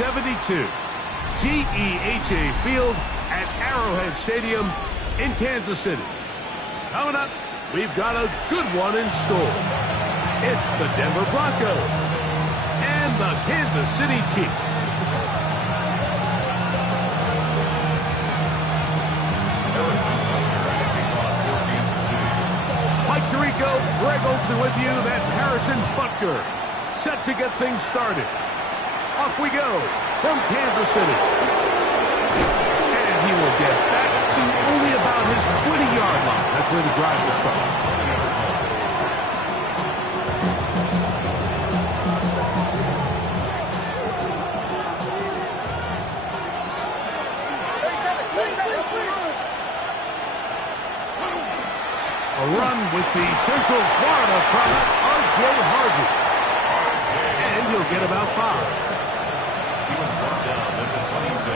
M72. GEHA Field at Arrowhead Stadium in Kansas City. Coming up, we've got a good one in store. It's the Denver Broncos and the Kansas City Chiefs. Mike Tirico, Greg Olson with you. That's Harrison Butker. Set to get things started. Off we go from Kansas City. And he will get back to only about his 20-yard line. That's where the drive will start. A run with the Central Florida product, R.J. Harvey. And he'll get about 5. He was brought down at the 26.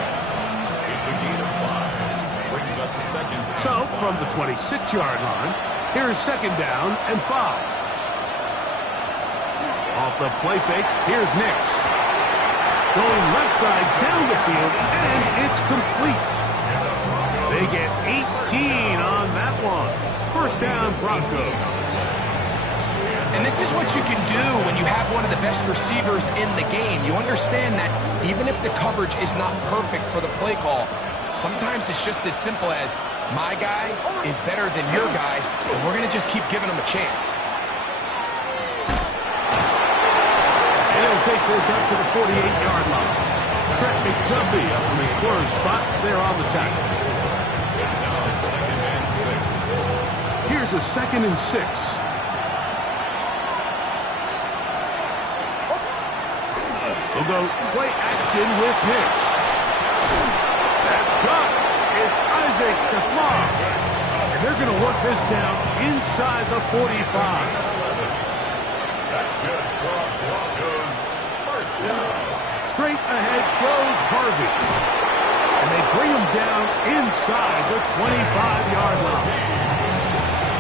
It's a gain of 5. Brings up second down. So, from the 26-yard line, here's second down and 5. Off the play fake, here's Nix. Going left side down the field, and it's complete. They get 18 on that one. First down, Broncos. And this is what you can do when you have one of the best receivers in the game. You understand that even if the coverage is not perfect for the play call, sometimes it's just as simple as my guy is better than your guy, and we're going to just keep giving him a chance. And he'll take this up to the 48-yard line. Trent McDuffie up from his corner spot there on the tackle. It's now second and 6. Here's a 2nd and 6. We'll go play action with Nix. That's caught. It's Isaac to Slav. And they're going to work this down inside the 45. That's good for Broncos. First down. Straight ahead goes Harvey. And they bring him down inside the 25-yard line.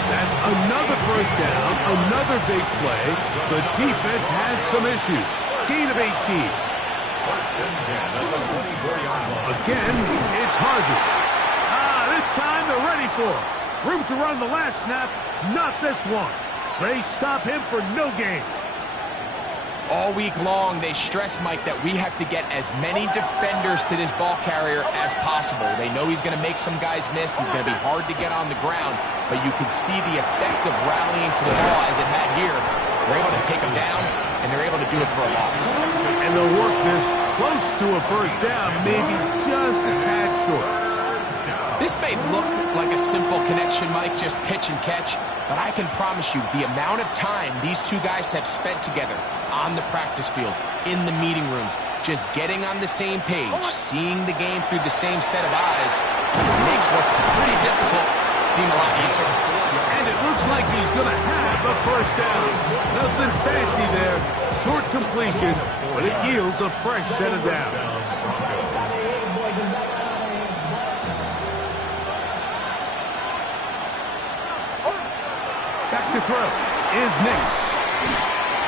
That's another first down, another big play. The defense has some issues. Gain of 18. First and 10 at the 24-yard line. Again, it's Harvey. This time they're ready for it. Room to run the last snap, not this one. They stop him for no gain. All week long, they stress, Mike, that we have to get as many defenders to this ball carrier as possible. They know he's going to make some guys miss. He's going to be hard to get on the ground, but you can see the effect of rallying to the ball as it had here. They're able to take him down, and they're able to do it for a loss. And they'll work this close to a first down, maybe just a tad short. This may look like a simple connection, Mike, just pitch and catch, but I can promise you the amount of time these two guys have spent together on the practice field, in the meeting rooms, just getting on the same page, seeing the game through the same set of eyes, makes what's pretty difficult seem a lot easier. And it looks like he's going to have a first down. Nothing fancy there. Short completion, but it yields a fresh set of downs. Back to throw is Nix.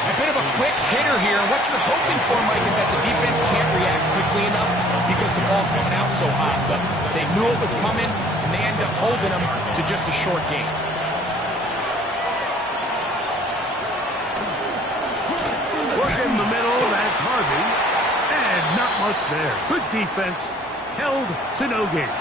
A bit of a quick hitter here. What you're hoping for, Mike, is that the defense can't react quickly enough because the ball's coming out so hot. But they knew it was coming, and they end up holding them to just a short game. Work in the middle, that's Harvey. And not much there. Good defense, held to no gain.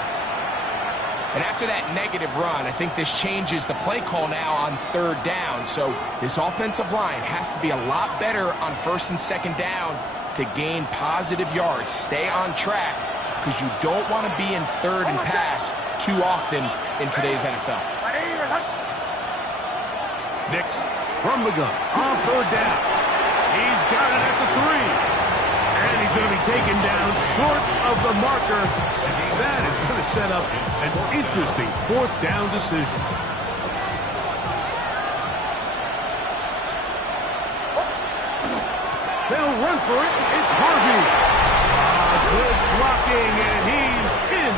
And after that negative run, I think this changes the play call now on third down. So this offensive line has to be a lot better on first and second down to gain positive yards. Stay on track because you don't want to be in third and pass too often in today's NFL. Nix from the gun on third down. He's got it at the 3. And he's going to be taken down short of the marker. And that is going to set up an interesting fourth down decision. They'll run for it. It's Harvey. Good blocking, and he's in.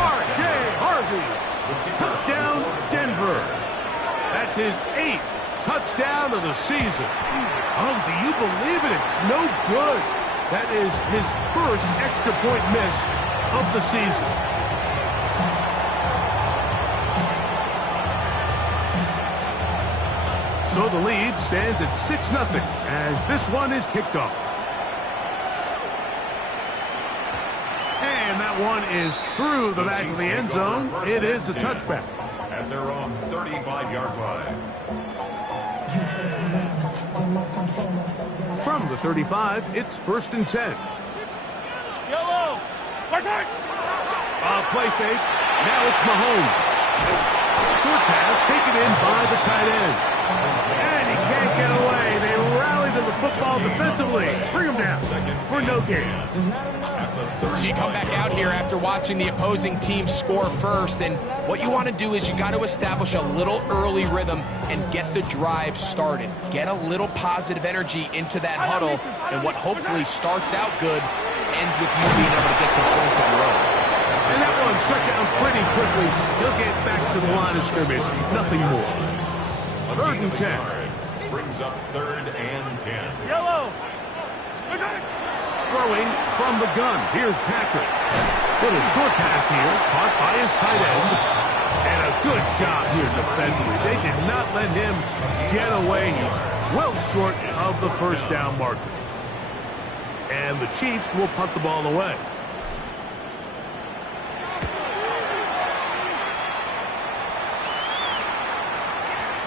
R.J. Harvey. Touchdown, Denver. That's his 8th touchdown of the season. Oh, do you believe it? It's no good. That is his first extra point miss of the season. So the lead stands at 6-0 as this one is kicked off. And that one is through the back of the end zone. It is a touchback. At their own 35-yard line. From the 35, it's 1st and 10. Yellow! Play fake. Now it's Mahomes. Short pass taken in by the tight end. And he can't get away. They rally to the football defensively. Bring him down for no gain. So you come back out here after watching the opposing team score first, and what you want to do is you got to establish a little early rhythm and get the drive started. Get a little positive energy into that huddle, and what hopefully starts out good ends with you being able to get some points of your own. And that one shut down pretty quickly. He'll get back to the line of scrimmage. Nothing more. 3rd and 10. Brings up 3rd and 10. Yellow! Throwing from the gun. Here's Patrick. Little short pass here. Caught by his tight end. And a good job here defensively. They did not let him get away. He's well short of the first down marker. And the Chiefs will punt the ball away.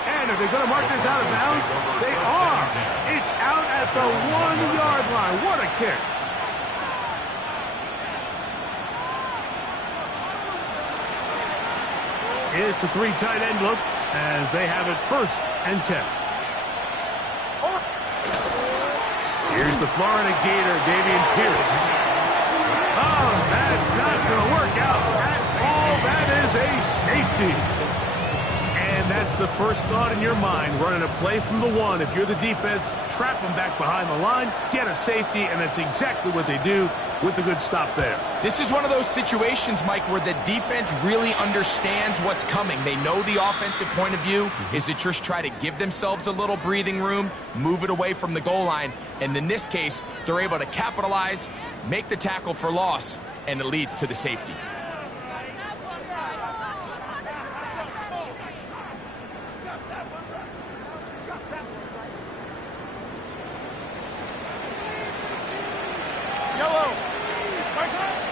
And are they going to mark this out of bounds? They are. It's out at the 1-yard line. What a kick. It's a 3 tight end look as they have it 1st and 10. Here's the Florida Gator, Dameon Pierce. Oh, that's not going to work out at all. That is a safety. And that's the first thought in your mind, running a play from the 1. If you're the defense, trap them back behind the line, get a safety, and that's exactly what they do with the good stop there. This is one of those situations, Mike, where the defense really understands what's coming. They know the offensive point of view is to just try to give themselves a little breathing room, move it away from the goal line, and in this case, they're able to capitalize, make the tackle for loss, and it leads to the safety.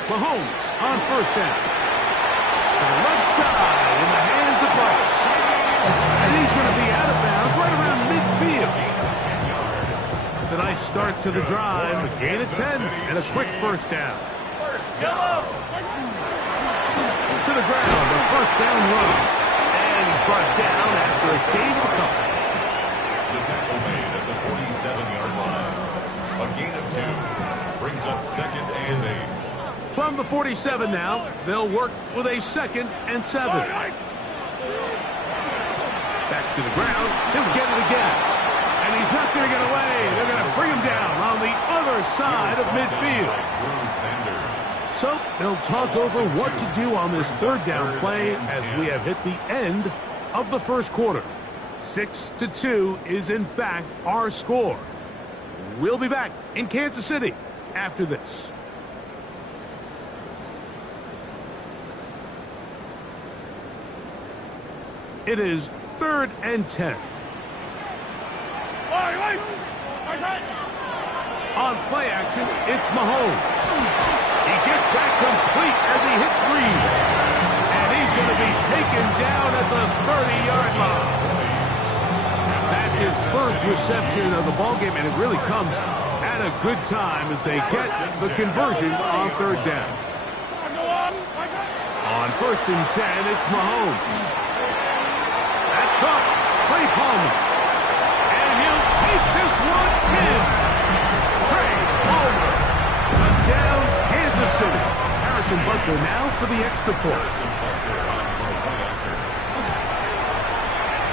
Mahomes on 1st down. To the left side in the hands of Bryce. And he's going to be out of bounds right around midfield. It's a nice start to the drive. A gain of 10 and a quick 1st down. To the ground, a 1st down run. And he's brought down after a gain of a couple. The tackle made at the 47-yard line. A gain of 2 brings up 2nd and 8. From the 47 now, they'll work with a 2nd and 7. Back to the ground. He'll get it again. And he's not going to get away. They're going to bring him down on the other side of midfield. So they'll talk over what to do on this 3rd down play as we have hit the end of the 1st quarter. 6-2 is in fact our score. We'll be back in Kansas City after this. It is 3rd and 10. On play action, it's Mahomes. He gets that complete as he hits Reed. And he's going to be taken down at the 30-yard line. That's his first reception of the ballgame, and it really comes at a good time as they get the conversion on 3rd down. On 1st and 10, it's Mahomes. Caught. Trey Palmer. And he'll take this one in. Trey Palmer. Touchdown, Kansas City. Harrison Butker now for the extra point.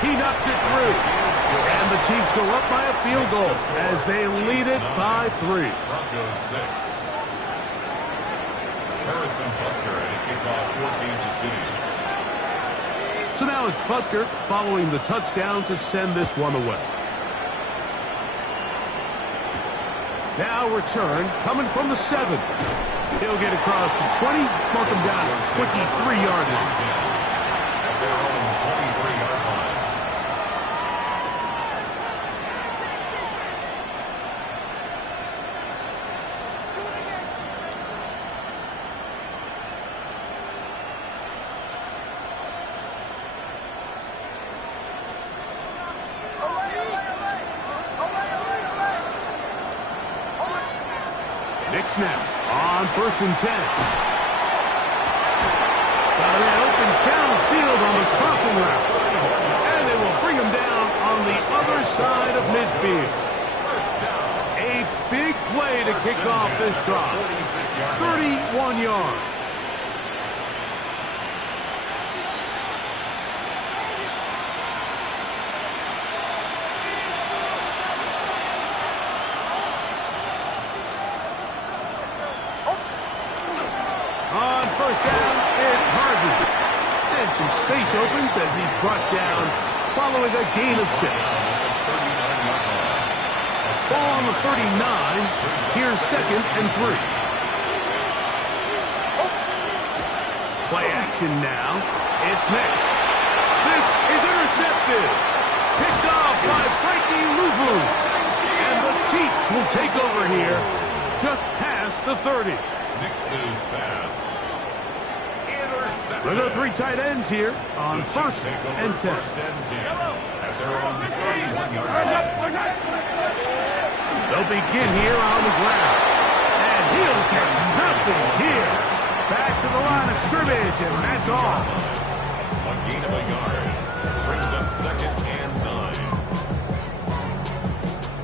He knocks it through. And the Chiefs go up by a field goal as they lead it by 3. Broncos 6. Harrison Butker at kickoff for Kansas City. So now it's Butker following the touchdown to send this one away. Now return coming from the 7. He'll get across the 20, mark him down at 23-yard line. At their own 23-yard line. Nick snap on 1st and 10. Got an open downfield on the crossing route. And they will bring him down on the other side of midfield. A big play to kick off this drive. 31 yards. On 1st down, it's Harvey. And some space opens as he's brought down following a gain of 6. Ball on the 39. Here's 2nd and 3. Play action now. It's Nix. This is intercepted. Picked off by Frankie Louvu. And the Chiefs will take over here just past the 30. Nix's pass. Intercepted. There are 3 tight ends here on 1st and 10. At their own 31-yard line. They'll begin here on the ground. And he'll get nothing here. Back to the line of scrimmage, and that's all. A gain of a yard. Brings up 2nd and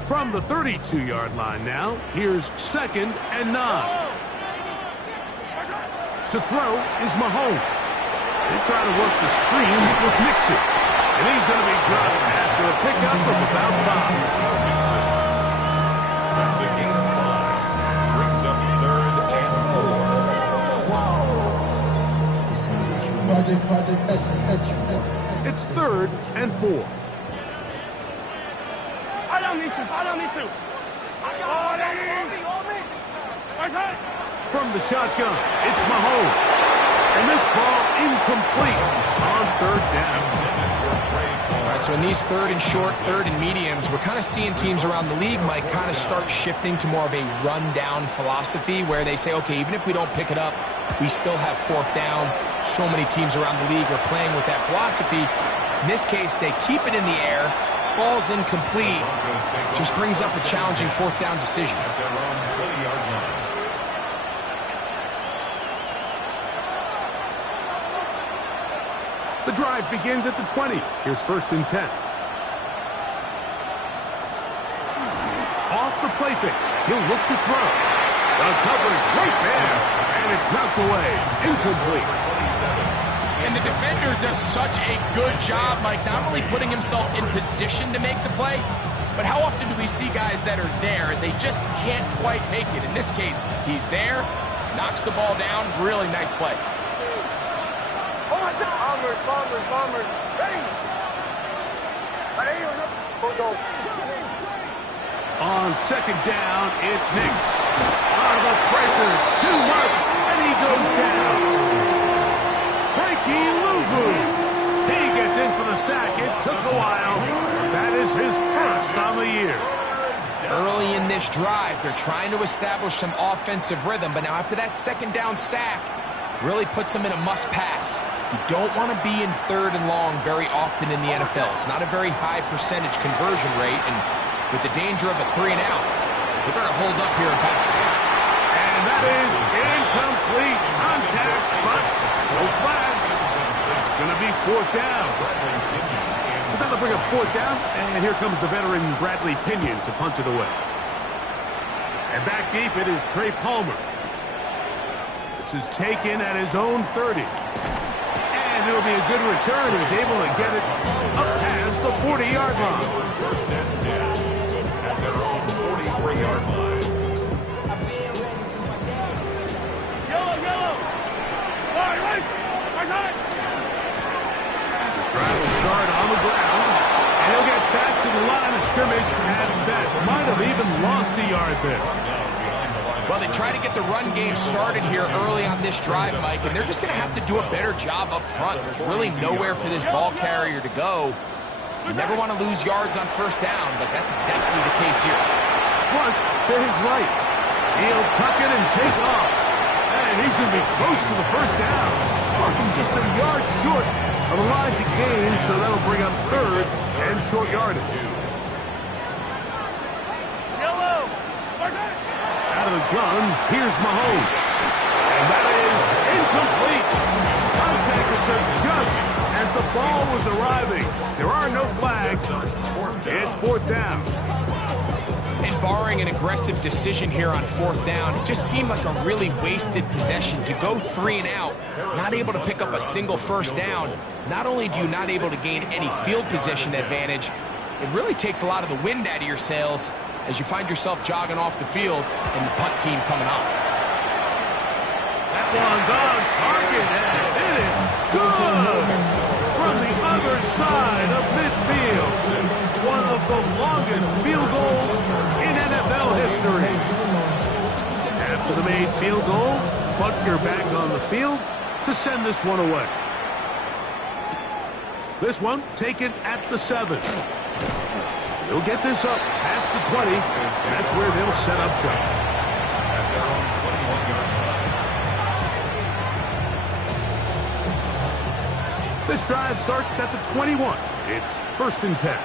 9. From the 32-yard line now, here's 2nd and 9. To throw is Mahomes. They try to work the screen with Nixon. And he's going to be dropped after a pickup of about 5. Nixon. That's a gain of 5. Brings up 3rd and 4. It's 3rd and 4. From the shotgun, it's Mahomes. And this ball incomplete on 3rd down. All right, so in these 3rd and short, 3rd and mediums, we're kind of seeing teams around the league, Mike, kind of start shifting to more of a run-down philosophy where they say, okay, even if we don't pick it up, we still have 4th down. So many teams around the league are playing with that philosophy. In this case, they keep it in the air, falls incomplete, just brings up a challenging 4th down decision. At their own 20-yard line. The drive begins at the 20. Here's 1st and 10. Off the play fake. He'll look to throw. The coverage right there. And it's knocked away. Incomplete. And the defender does such a good job, Mike, not only putting himself in position to make the play, but how often do we see guys that are there and they just can't quite make it? In this case, he's there, knocks the ball down. Really nice play. Bombers, ready! On 2nd down, it's Nix. Out of the pressure, too much, and he goes down. Frankie Louvu. He gets in for the sack. It took a while. That is his 1st on the year. Early in this drive, they're trying to establish some offensive rhythm, but now after that 2nd down sack, really puts them in a must-pass. You don't want to be in 3rd and long very often in the NFL. It's not a very high percentage conversion rate, and with the danger of a 3 and out, they better hold up here and pass the ball. And that is incomplete contact, but no flags. It's going to be 4th down. So that'll bring up 4th down, and here comes the veteran Bradley Pinion to punt it away. And back deep it is Trey Palmer. This is taken at his own 30. And it'll be a good return. He's able to get it up past the 40-yard line. 1st and 10. At their own 43-yard line. Yellow! Right! The drive will start on the ground. And he'll get back to the line of scrimmage at best. might have even lost a yard there. Well, they try to get the run game started here early on this drive, Mike, and they're just going to have to do a better job up front. There's really nowhere for this ball carrier to go. You never want to lose yards on first down, but that's exactly the case here. Flush to his right. He'll tuck it and take off. And he's going to be close to the first down. Marking just a yard short of the line to gain, so that'll bring up third and short yardage. Yellow! Out of the gun, here's Mahomes. And that is incomplete. Contact occurred just as the ball was arriving. There are no flags. It's fourth down. And barring an aggressive decision here on fourth down, it just seemed like a really wasted possession. To go 3 and out, not able to pick up a single first down, not only do you not able to gain any field position advantage, it really takes a lot of the wind out of your sails as you find yourself jogging off the field and the punt team coming on. That one's on target, and it is good! From the other side of midfield. One of the longest field goals in NFL history. After the made field goal, Butker back on the field to send this one away. This one taken at the 7. They'll get this up past the 20, and that's where they'll set up shop. At their own 21-yard line. This drive starts at the 21. It's 1st and 10.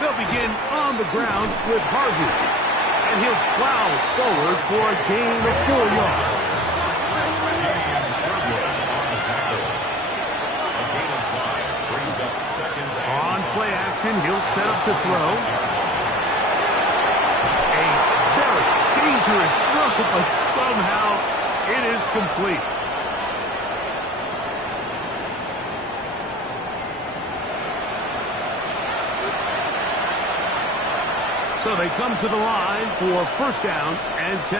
They'll begin on the ground with Harvey. And he'll plow forward for a gain of 4 yards. On the tackle. A gain of 5 brings up second and On play action, he'll set up to throw. A very dangerous throw, but somehow it is complete. So they come to the line for 1st down and 10.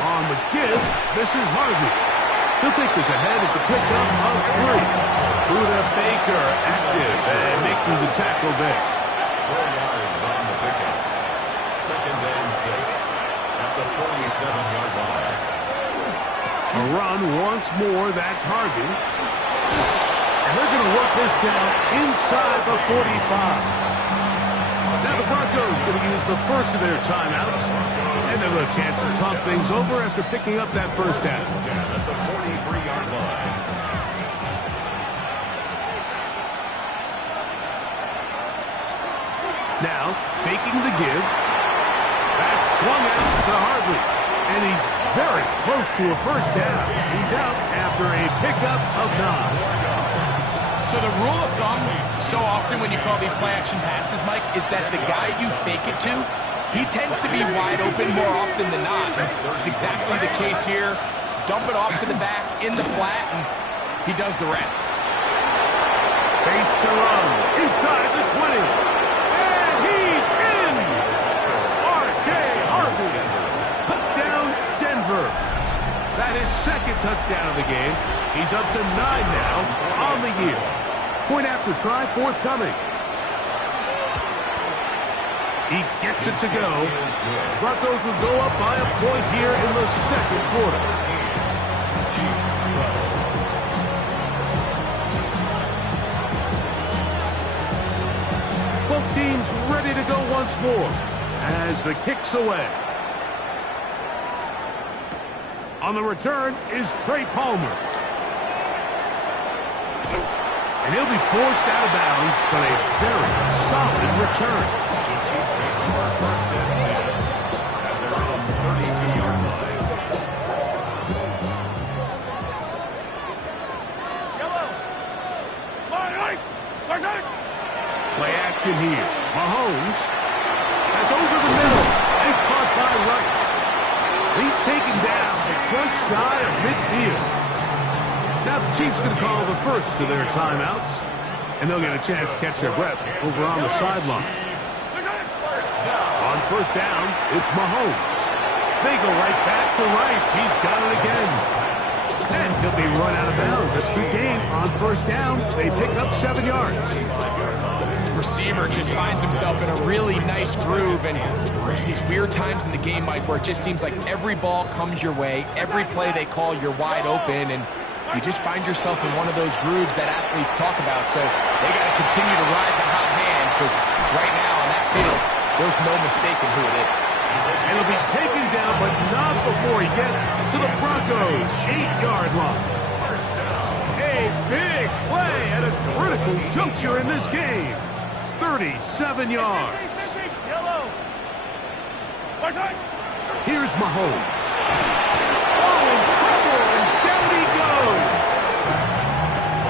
On the give, this is Harvey. He'll take this ahead. It's a pickup of 3. Buda Baker active and making the tackle there. 4 yards on the pickup. 2nd and 6 at the 47-yard line. A run once more. That's Harvey. And they're going to work this down inside the 45. Now the Broncos going to use the first of their timeouts. And they'll have a chance to talk things over after picking up that first down. At the 43-yard line. Now, faking the give. That's swung out to Harvey. And he's very close to a first down. He's out after a pickup of 9. So the rule of thumb, so often when you call these play-action passes, Mike, is that the guy you fake it to, he tends to be wide open more often than not. It's exactly the case here. Dump it off to the back in the flat, and he does the rest. Space to run inside the 20. And he's in! R.J. Harvey. Touchdown, Denver. That is 2nd touchdown of the game. He's up to 9 now on the year. Point after try forthcoming. He gets it to go. Broncos will go up by a point here in the 2nd quarter. Both teams ready to go once more as the kick's away. On the return is Trey Palmer. And he'll be forced out of bounds, but a very solid return. At their own 32-yard line. Yellow! Right! Play action here. Mahomes. That's over the middle. And caught by Rice. He's taken down just shy of midfield. Now the Chiefs going to call the first of their timeouts. And they'll get a chance to catch their breath over on the sideline. On 1st down, it's Mahomes. They go right back to Rice. He's got it again. And he'll be run out of bounds. That's a good game. On first down, they pick up 7 yards. Receiver just finds himself in a really nice groove, and there's these weird times in the game, Mike, where it just seems like every ball comes your way, every play they call, you're wide open, and you just find yourself in one of those grooves that athletes talk about. So they got to continue to ride the hot hand, because right now on that field, there's no mistaking who it is. And he'll be taken down, but not before he gets to the Broncos' 8-yard line. A big play at a critical juncture in this game. 37 yards. Yellow. Here's Mahomes. Oh, in trouble, and down he goes.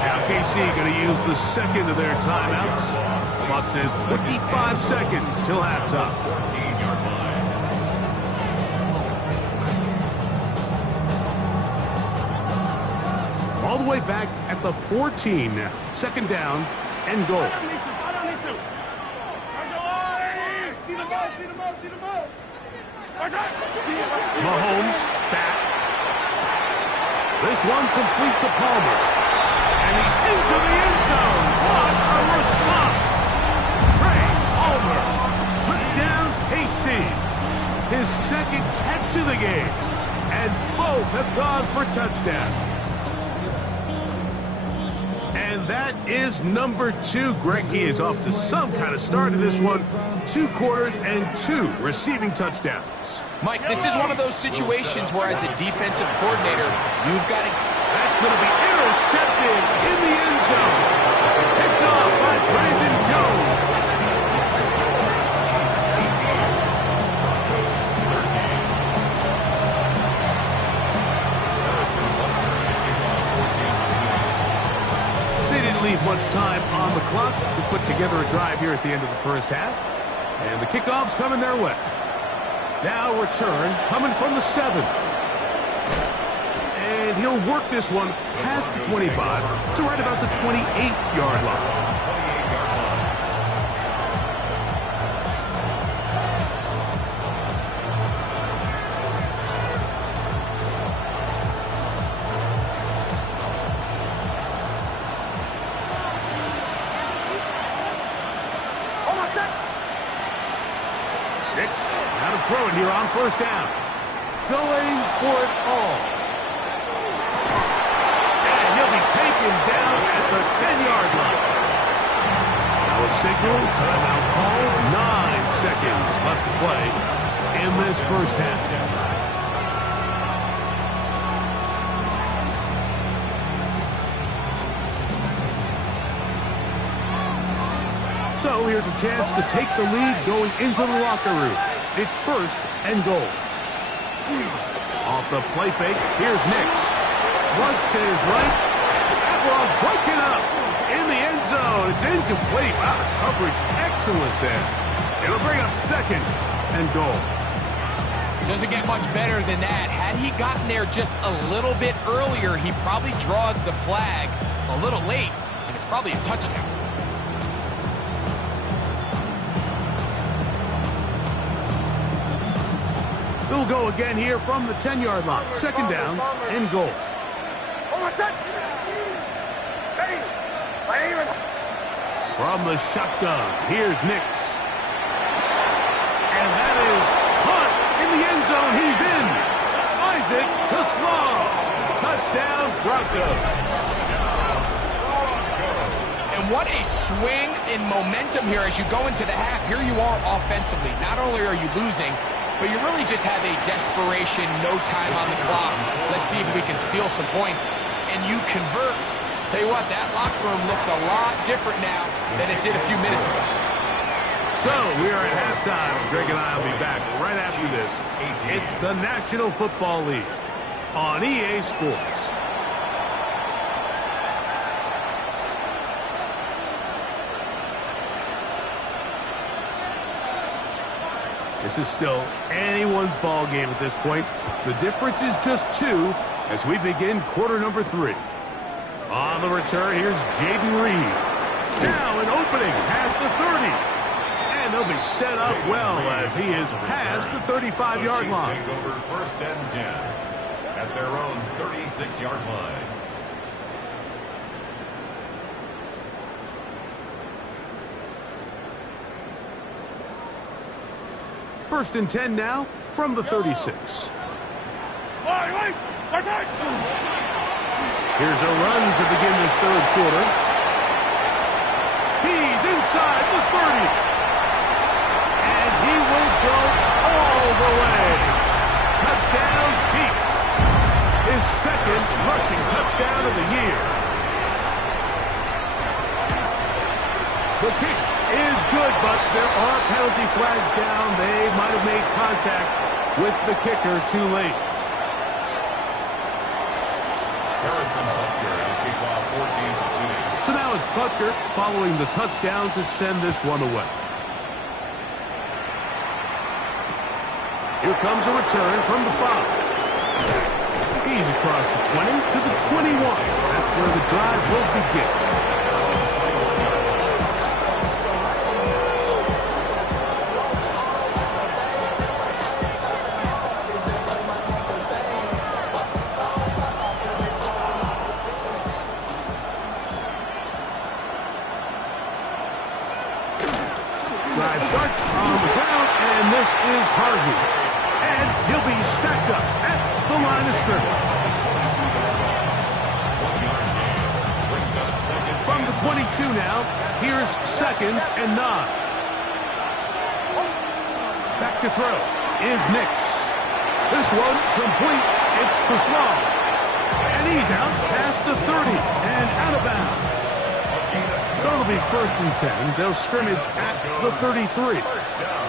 Now KC going to use the second of their timeouts. Clock says 25 seconds till halftime. 14-yard line. All the way back at the 14 now. Second down and goal. Mahomes back. This one complete to Palmer. And he's into the end zone. What a response. Trey Palmer puts down KC. His second catch of the game. And both have gone for touchdowns. And that is number 2. Greg, he is off to some kind of start in this one. 2 quarters and 2 receiving touchdowns. Mike, this is one of those situations where as a defensive coordinator, you've got to... That's going to be intercepted in the end zone. Picked off by Brandon Jones. They didn't leave much time on the clock to put together a drive here at the end of the first half. And the kickoff's coming their way. Now return coming from the 7. And he'll work this one past the 25 to right about the 28-yard line. Throw it here on first down. Going for it all. And he'll be taken down at the 10-yard line. Now a signal, timeout call. 9 seconds left to play in this first half. So here's a chance to take the lead going into the locker room. It's first and goal. Off the play fake, here's Nix. Flush to his right. That ball broken up in the end zone. It's incomplete. Wow, the coverage excellent there. It'll bring up second and goal. Doesn't get much better than that. Had he gotten there just a little bit earlier, he probably draws the flag a little late, and it's probably a touchdown. They'll go again here from the 10-yard line. Second down and goal. From the shotgun, here's Nix. And that is Hunt in the end zone. He's in. Isaac to Slaw. Touchdown, Broncos. And what a swing in momentum here as you go into the half. Here you are offensively. Not only are you losing, but you really just have a desperation, no time on the clock. Let's see if we can steal some points. And you convert. Tell you what, that locker room looks a lot different now than it did a few minutes ago. So we are at halftime. Greg and I will be back right after this. It's the National Football League on EA Sports. This is still anyone's ball game at this point. The difference is just 2 as we begin quarter number 3. On the return, here's Jaden Reed. Now an opening past the 30. And they'll be set up well as he is past the 35-yard line. Over first and 10. at their own 36-yard line. First and 10 now from the 36. Here's a run to begin this third quarter. He's inside the 30. And he will go all the way. Touchdown, Chiefs. His second rushing touchdown of the year. The kick is good, but there are penalty flags down. They might have made contact with the kicker too late. Harrison Butker to kick off for Kansas City. So now it's Butker following the touchdown to send this one away. Here comes a return from the 5. He's across the 20 to the 21. That's where the drive will begin. Drive starts on the ground, and this is Harvey. And he'll be stacked up at the line of scrimmage. From the 22 now, here's second and 9. Back to throw is Nix. This one complete. It's to Small. And he's out past the 30 and out of bounds. So it'll be first and 10. They'll scrimmage at the 33. First down.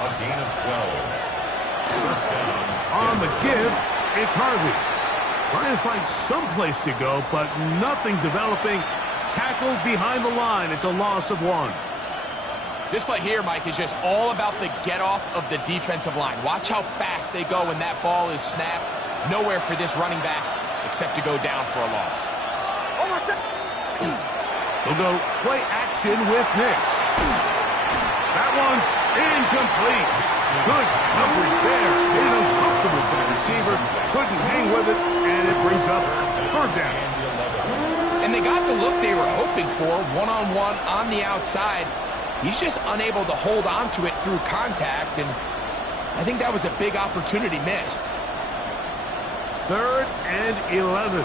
A gain of 12. First down. On the give, it's Harvey. Trying to find some place to go, but nothing developing. Tackled behind the line. It's a loss of 1. This play here, Mike, is just all about the get-off of the defensive line. Watch how fast they go when that ball is snapped. Nowhere for this running back except to go down for a loss. They'll go play action with Nix. That one's incomplete. Good coverage there. It's uncomfortable for the receiver. Couldn't hang with it, and it brings up third down. And they got the look they were hoping for, one-on-one on the outside. He's just unable to hold on to it through contact, and I think that was a big opportunity missed. Third and 11.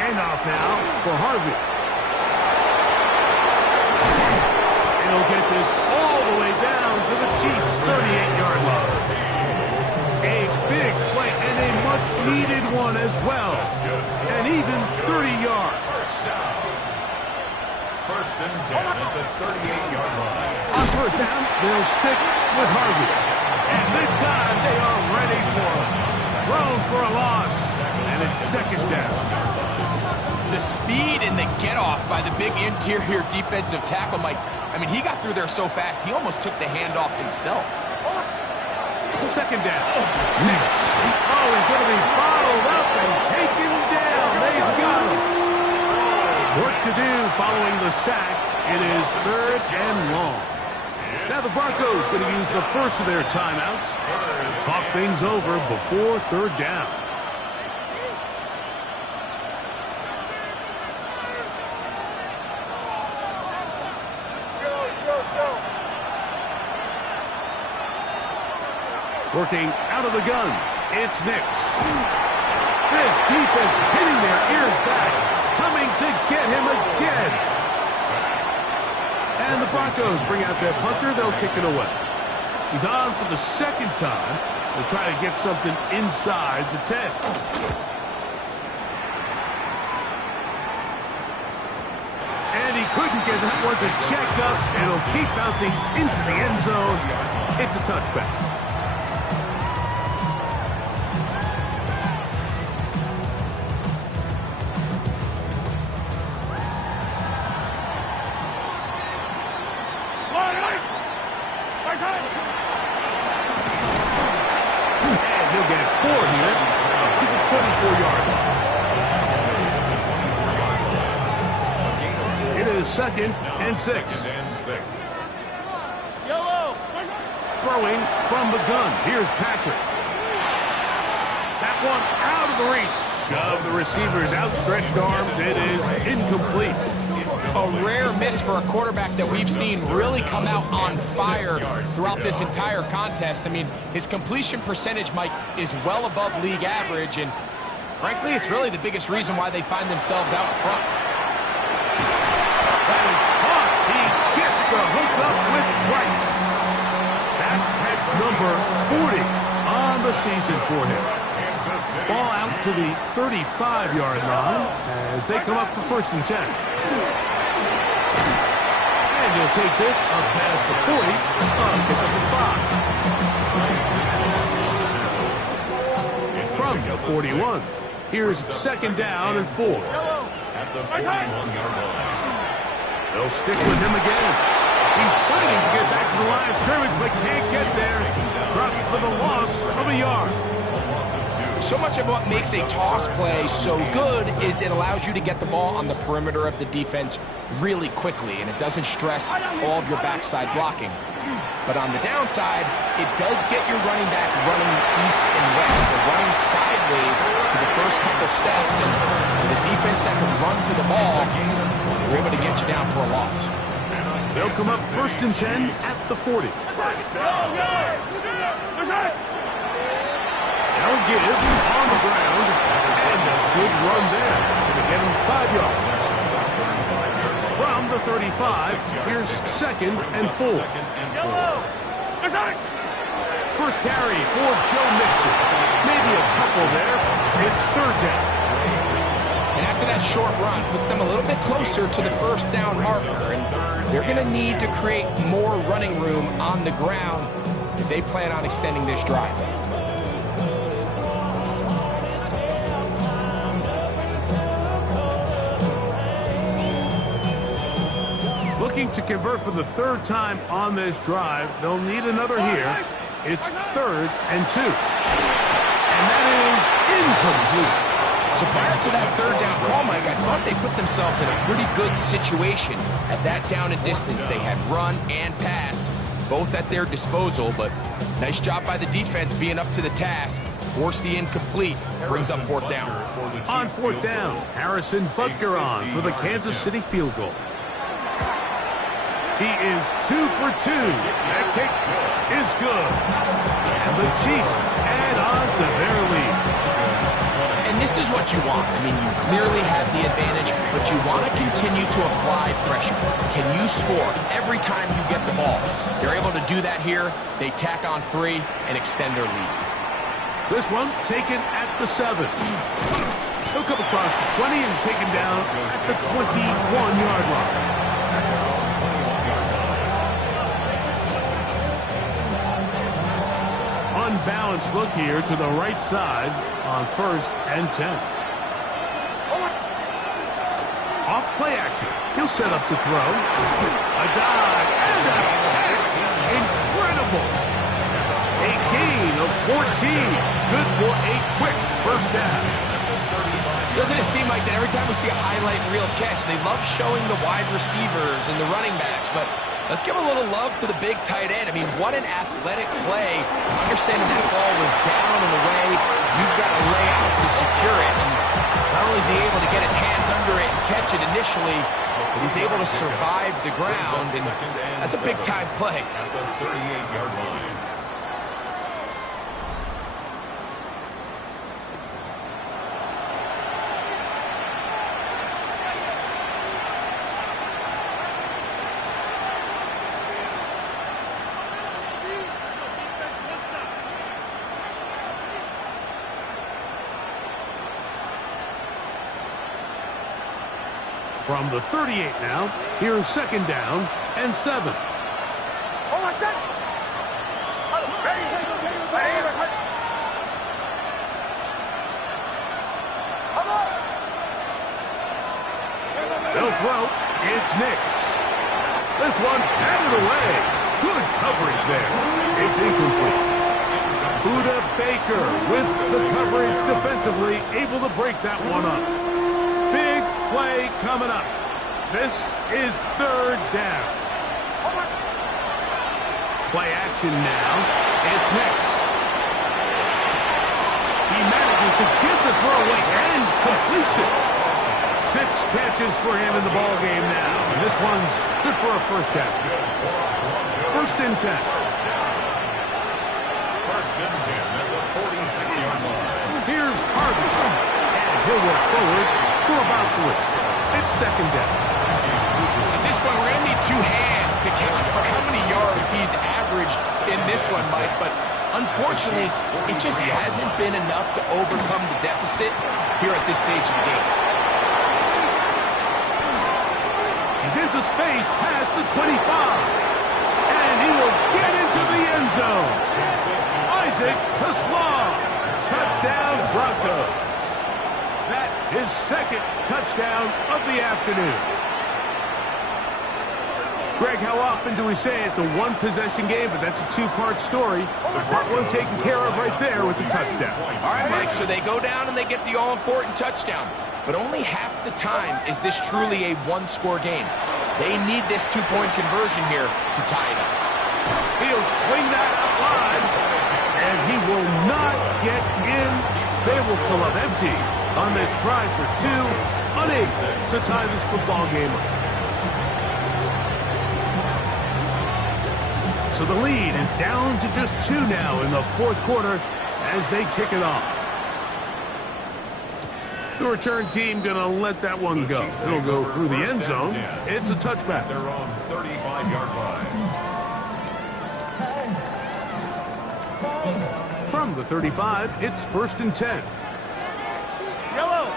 Handoff now for Harvey. And he'll get this all the way down to the Chiefs' 38-yard line. A big play and a much-needed one as well. And even 30 yards. First and 10 at the 38-yard line. On first down, they'll stick with Harvey. And this time, they are ready for him. Thrown for a loss. And it's second down. The speed and the get-off by the big interior defensive tackle, Mike. I mean, he got through there so fast, he almost took the handoff himself. Second down. Next. Oh, he's going to be bottled up and taken down. They've got him. Work to do following the sack. It is third and long. Now the Broncos going to use the first of their timeouts. Talk things over before third down. Working out of the gun, it's Nix. This defense hitting their ears back, coming to get him again. And the Broncos bring out their punter. They'll kick it away. He's on for the second time. They'll try to get something inside the 10. And he couldn't get that one to check up, and it'll keep bouncing into the end zone. It's a touchback. second and 6. Second and 6. Yellow. Throwing from the gun. Here's Patrick. That one out of the reach of the receiver's outstretched arms. It is incomplete. A rare miss for a quarterback that we've seen really come out on fire throughout this entire contest. I mean, his completion percentage, Mike, is well above league average, and frankly, it's really the biggest reason why they find themselves out front. That is caught. He gets the hook up with Price. That catch number 40 on the season for him. Ball out to the 35-yard line as they come up for 1st and 10. And he'll take this up past the 40, pick up at 5. From the 41, here's 2nd down and 4. At the 41-yard line. They'll stick with him again. He's fighting to get back to the line of scrimmage, but can't get there. Dropped for the loss of a yard. So much of what makes a toss play so good is it allows you to get the ball on the perimeter of the defense really quickly, and it doesn't stress all of your backside blocking. But on the downside, it does get your running back running east and west. They're running sideways for the first couple steps, and the defense that can run to the ball, they're able to get you down for a loss. They'll come up 1st and 10 at the 40. Now give on the ground, and a good run there to get him 5 yards. From the 35, here's 2nd and 4. First carry for Joe Mixon. Maybe a couple there. It's 3rd down. And after that short run, puts them a little bit closer to the 1st down marker, and they're going to need to create more running room on the ground if they plan on extending this drive. Looking to convert for the 3rd time on this drive. They'll need another here. It's 3rd and 2. And that is incomplete. So prior to that 3rd down call, Mike, I thought they put themselves in a pretty good situation at that down and distance. They had run and pass, both at their disposal, but nice job by the defense being up to the task. Force the incomplete, brings up 4th down. On 4th down, Harrison Butker on for the Kansas City field goal. He is 2 for 2. That kick is good. And the Chiefs add on to their lead. And this is what you want. I mean, you clearly have the advantage, but you want to continue to apply pressure. Can you score every time you get the ball? They're able to do that here. They tack on 3 and extend their lead. This one taken at the 7. He'll come across the 20 and taken down at the 21-yard line. Unbalanced look here to the right side on 1st and 10. Off play action. He'll set up to throw. A dive and a catch. Incredible. A gain of 14. Good for a quick 1st down. Doesn't it seem like that every time we see a highlight reel catch, they love showing the wide receivers and the running backs, but let's give a little love to the big tight end. I mean, what an athletic play. Understanding that ball was down and away, you've got to lay out to secure it. And not only is he able to get his hands under it and catch it initially, but he's able to survive the ground, and that's a big-time play. At the 38-yard line. From the 38 now, here's 2nd down and 7. They'll throw. It's Nix. This one handed away. Good coverage there. It's incomplete. Buda Baker with the coverage defensively, able to break that one up. Big play coming up. This is third down. Play action now. It's next. He manages to get the throw away and completes it. 6 catches for him in the ball game now. And this one's good for a first down. First and 10. First and 10 at the 46-yard line. Here's Harvey. And he'll work forward for about 3. It's second down. At this point, we're going to need 2 hands to count for how many yards he's averaged in this one, Mike. But unfortunately, it just hasn't been enough to overcome the deficit here at this stage of the game. He's into space past the 25. And he will get into the end zone. Isaac Tesla. Touchdown Broncos. That is second touchdown of the afternoon. Greg, how often do we say it's a one-possession game, but that's a 2-part story? Part 1 taken care of right there with the touchdown. All right, Mike, so they go down and they get the all-important touchdown. But only half the time is this truly a one-score game. They need this 2-point conversion here to tie it up. He'll swing that out wide, and he will not get in. They will pull up empty on this try for 2, unable to tie this football game up. So the lead is down to just 2 now in the fourth quarter as they kick it off. The return team going to let that one go. It'll go through the end zone. It's a touchback. They're on 35-yard line. From the 35, it's first and 10. Yellow.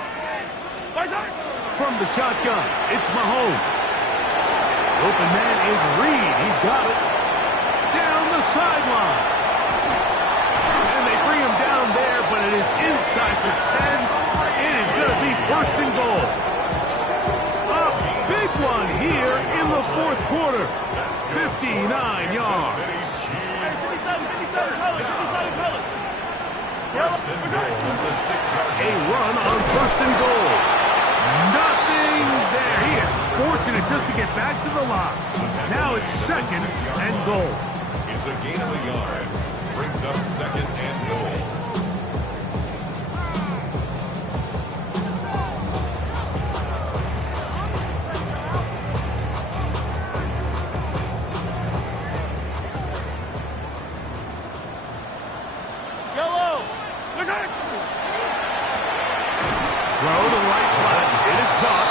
From the shotgun, it's Mahomes. Open man is Reed. He's got it. Down the sideline. And they bring him down there, but it is inside the 10. It is going to be first and goal. A big one here in the fourth quarter. 59 yards. First and goal at the 6-yard A line. run on first and goal. Nothing there. He is fortunate just to get back to the line. Now it's second and goal. It's a gain of a yard. Brings up second and goal. Yellow. Throw to the right flat. It is caught.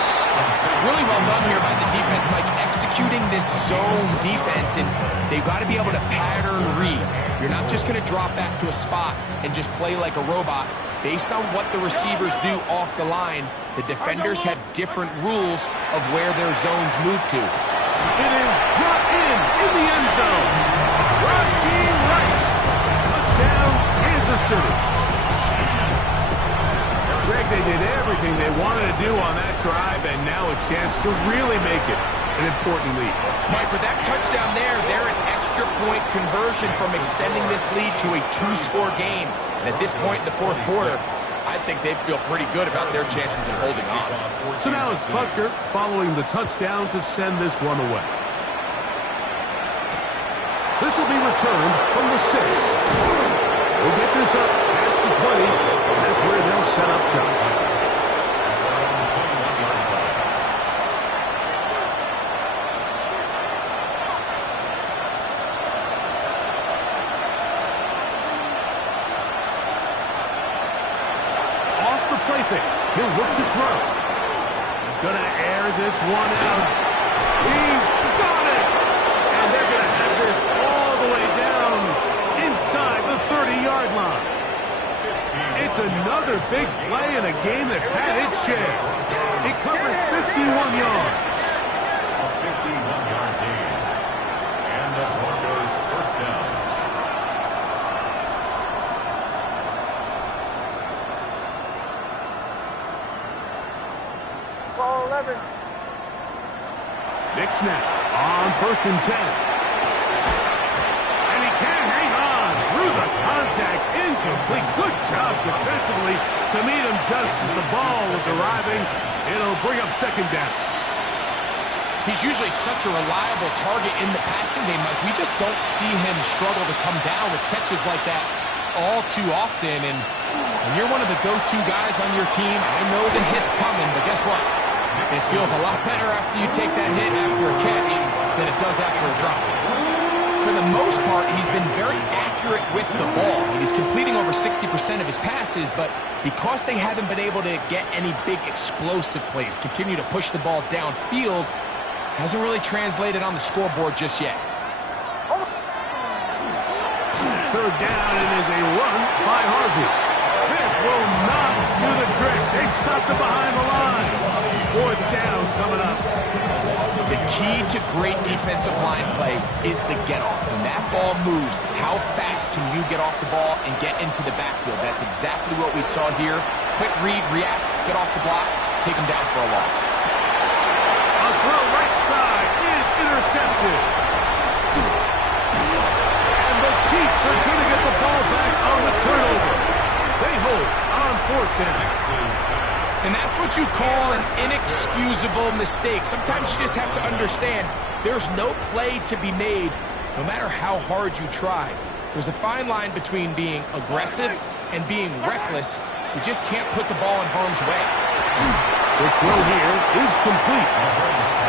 Really well done here by the defense, Mike, executing this zone defense, and they've got to be able to pattern read. You're not just going to drop back to a spot and just play like a robot. Based on what the receivers do off the line, the defenders have different rules of where their zones move to. It is brought in the end zone. Rashee Rice. Touchdown, Kansas City. Greg, they did everything they wanted to do on that drive, and now a chance to really make it an important lead. Mike, with that touchdown there, they're an extra point conversion from extending this lead to a 2-score game. And at this point in the fourth quarter, I think they feel pretty good about their chances of holding on. So now it's Butker following the touchdown to send this one away. This will be returned from the 6. We'll get this up past the 20. That's where they'll set up shop. He'll look to throw. He's going to air this one out. He's got it! And they're going to have this all the way down inside the 30-yard line. It's another big play in a game that's had its share. It covers 51 yards. A 51-yard gain. And the Broncos first down. Ball 11. Nick snap on first and 10. And he can't hang on through the contact. Incomplete. Good job defensively to meet him just as the ball was arriving. It'll bring up second down. He's usually such a reliable target in the passing game. Like, we just don't see him struggle to come down with catches like that all too often. And when you're one of the go-to guys on your team, I know the hit's coming, but guess what? It feels a lot better after you take that hit after a catch than it does after a drop. For the most part, he's been very accurate with the ball. I mean, he's completing over 60% of his passes, but because they haven't been able to get any big explosive plays, continue to push the ball downfield, hasn't really translated on the scoreboard just yet. Third down, and is a run by Harvey. This will not do the trick. They stopped it behind the line. Fourth down coming up. The key to great defensive line play is the get-off. When that ball moves, how fast can you get off the ball and get into the backfield? That's exactly what we saw here. Quick read, react, get off the block, take him down for a loss. A throw right side is intercepted. And the Chiefs are going to get the ball back on the turnover. They hold on fourth down. And that's what you call an inexcusable mistake. Sometimes you just have to understand there's no play to be made, no matter how hard you try. There's a fine line between being aggressive and being reckless. You just can't put the ball in harm's way. The throw here is complete.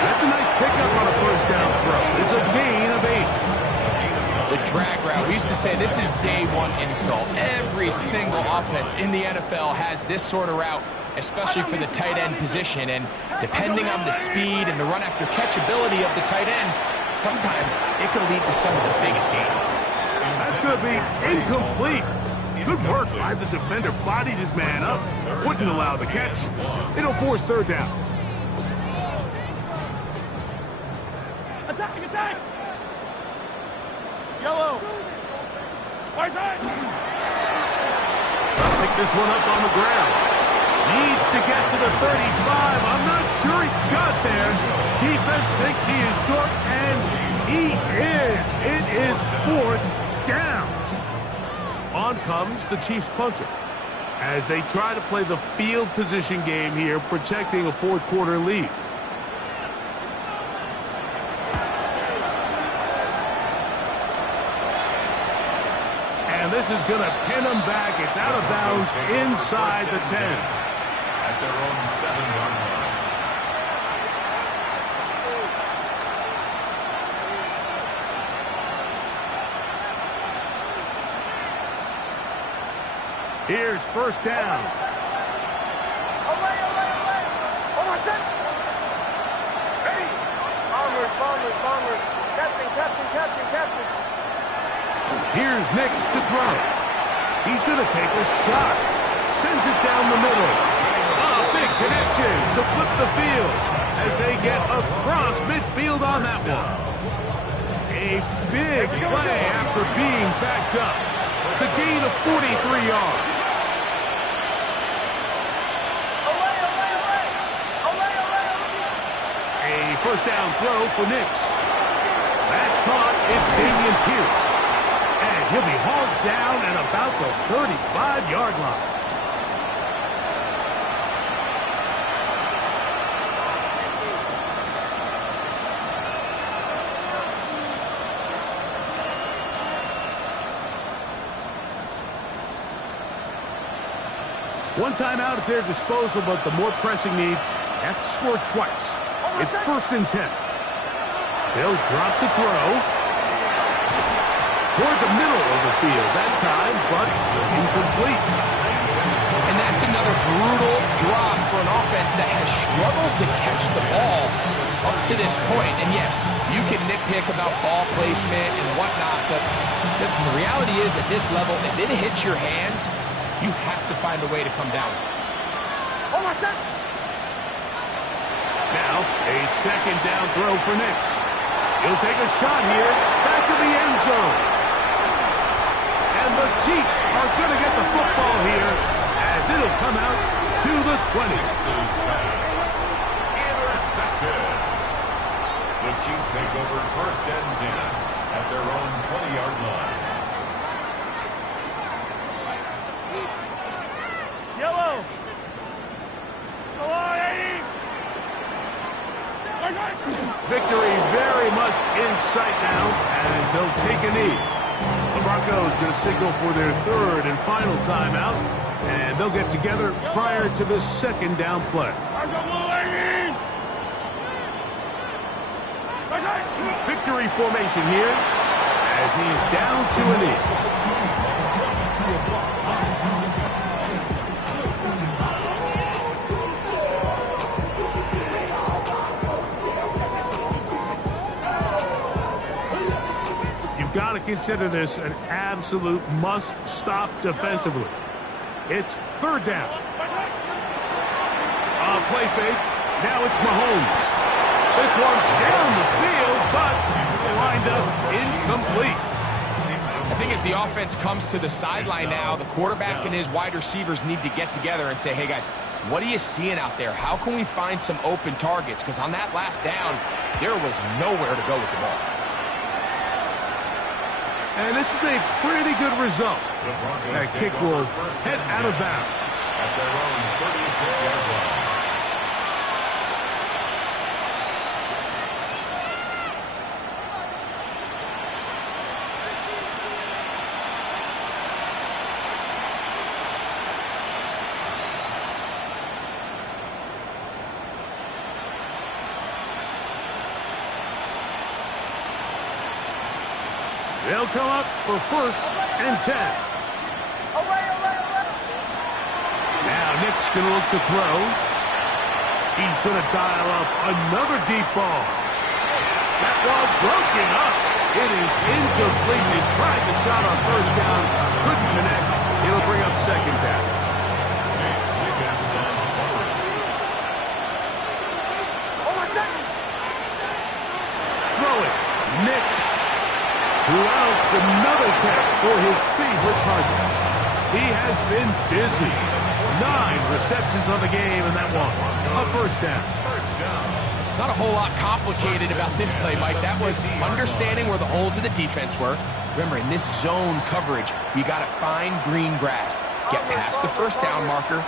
That's a nice pickup on a first down throw. It's a gain of 8. The drag route, we used to say this is day one install. Every single offense in the NFL has this sort of route, especially for the tight end position. And depending on the speed and the run after catch ability of the tight end, sometimes it can lead to some of the biggest gains. That's going to be incomplete. Good work by the defender. Bodied his man up. Wouldn't allow the catch. It'll force third down. Attack, attack! Yellow! Right side! I'll pick this one up on the ground. Needs to get to the 35. I'm not sure he got there. Defense thinks he is short, and he is. It is fourth down. On comes the Chiefs punter as they try to play the field position game here, protecting a fourth quarter lead. And this is going to pin them back. It's out of bounds inside the 10. At their own 7-yard line. Here's first down. Away! Over set! Ready! Bombers! Captain! Here's Nix to throw. He's going to take a shot. Sends it down the middle. A big connection to flip the field as they get across midfield on that one. A big play after being backed up. It's a gain of 43 yards. A first down throw for Nix. That's caught. It's Damian Pierce. And he'll be hauled down at about the 35-yard line. One timeout at their disposal, but the more pressing need, have to score twice. It's first and 10. They'll drop to throw. Toward the middle of the field that time, but incomplete. And that's another brutal drop for an offense that has struggled to catch the ball up to this point. And yes, you can nitpick about ball placement and whatnot, but listen, the reality is at this level, if it hits your hands, you have to find a way to come down. Now, a second down throw for Nix. He'll take a shot here, back to the end zone. And the Chiefs are going to get the football here as it'll come out to the 20. Intercepted. The Chiefs take over first and 10 at their own 20-yard line. Yellow! Come on, 80! Victory very much in sight now as they'll take a knee. The Broncos going to signal for their third and final timeout, and they'll get together prior to the second down play. Victory formation here as he's down to a knee. You've got to consider this an absolute must-stop defensively. It's third down. Play fake. Now it's Mahomes. This one down the field, but lined up incomplete. I think as the offense comes to the sideline now, the quarterback and his wide receivers need to get together and say, hey, guys, what are you seeing out there? How can we find some open targets? Because on that last down, there was nowhere to go with the ball. And this is a pretty good result. That kick will head out of bounds. At their own 36-yard line. They'll come up for first and 10. Now Nick's going to look to throw. He's going to dial up another deep ball. That ball broken up. It is incomplete. They tried the shot on first down. Couldn't connect. It'll bring up second down. Throw it. Nick's. Who outs another catch for his favorite target. He has been busy. 9 receptions on the game, and that one, a first down. Not a whole lot complicated about this play, Mike. That was understanding where the holes of the defense were. Remember, in this zone coverage, you got to find green grass. Get past the first down marker,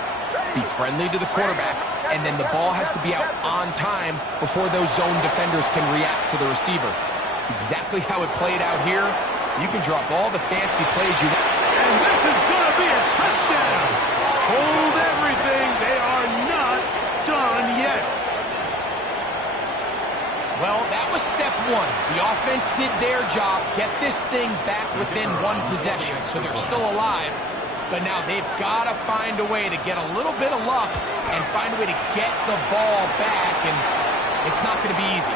be friendly to the quarterback, and then the ball has to be out on time before those zone defenders can react to the receiver. It's exactly how it played out here. You can drop all the fancy plays you want. And this is going to be a touchdown. Hold everything. They are not done yet. Well, that was step one. The offense did their job, get this thing back within one possession, so they're still alive. But now they've got to find a way to get a little bit of luck and find a way to get the ball back, and it's not going to be easy.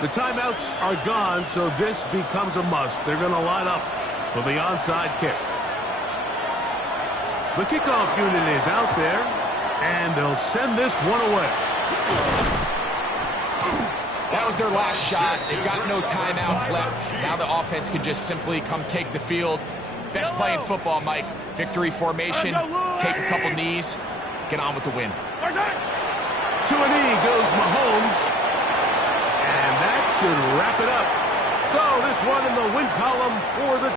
The timeouts are gone, so this becomes a must. They're going to line up for the onside kick. The kickoff unit is out there, and they'll send this one away. That was their last shot. They've got no timeouts left. Now the offense can just simply come take the field. Best play in football, Mike. Victory formation, take a couple knees, get on with the win. To a knee goes Mahomes. And that should wrap it up. So this one in the win column for the